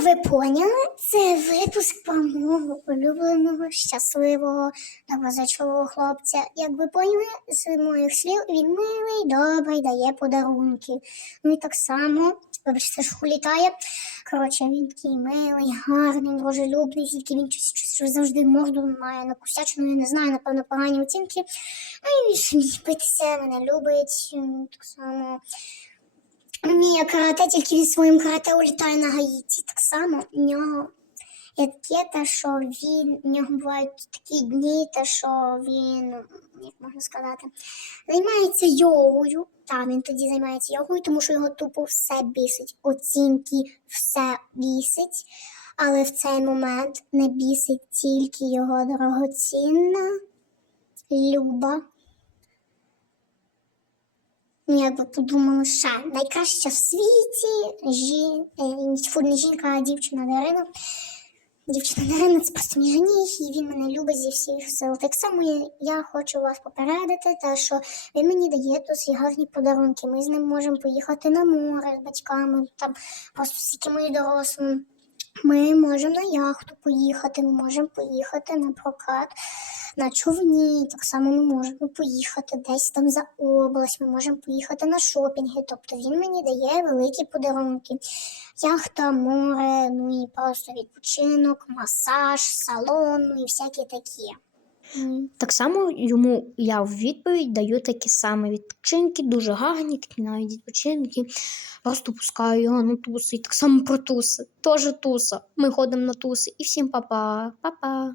як ви поняли, це випуск про мого улюбленого, щасливого, доброзичливого хлопця. Як ви поняли, з моїх слів, він милий, добрий, дає подарунки. Ну і так само, вибачте, що хулітає. Коротше, він такий милий, гарний, дружелюбний, тільки він щось, щось завжди морду має накусячену, я не знаю, напевно, погані оцінки. Ну і він ж битися, мене любить. Так само вміє карате, тільки він своїм карате улітає на Гаїті. Так само в нього є таке, те, що він, в нього бувають такі дні, те, що він, як можна сказати, займається йогою. Так, він тоді займається йогою, тому що його тупо все бісить. Оцінки все бісить. Але в цей момент не бісить тільки його дорогоцінна, люба. Ну, як ви подумали, ще найкраща в світі жін... е, фу, не жінка, а дівчина Дарина. Дівчина Дарина це просто мій жених, і він мене любить зі всіх сил. Так само я, я хочу вас попередити, те, що він мені дає досить гарні подарунки. Ми з ним можемо поїхати на море з батьками, там просто з якими дорослими. Ми можемо на яхту поїхати, ми можемо поїхати на прокат на човні. Так само ми можемо поїхати десь там за область, ми можемо поїхати на шопінги. Тобто він мені дає великі подарунки. Яхта, море, ну і просто відпочинок, масаж, салон, ну і всякі такі. Так само йому я в відповідь даю такі самі відпочинки, дуже гарні, такі навіть відпочинки. Просто пускаю його на туси. І так само про туси. Теж туса. Ми ходимо на туси. І всім па-па. Па-па.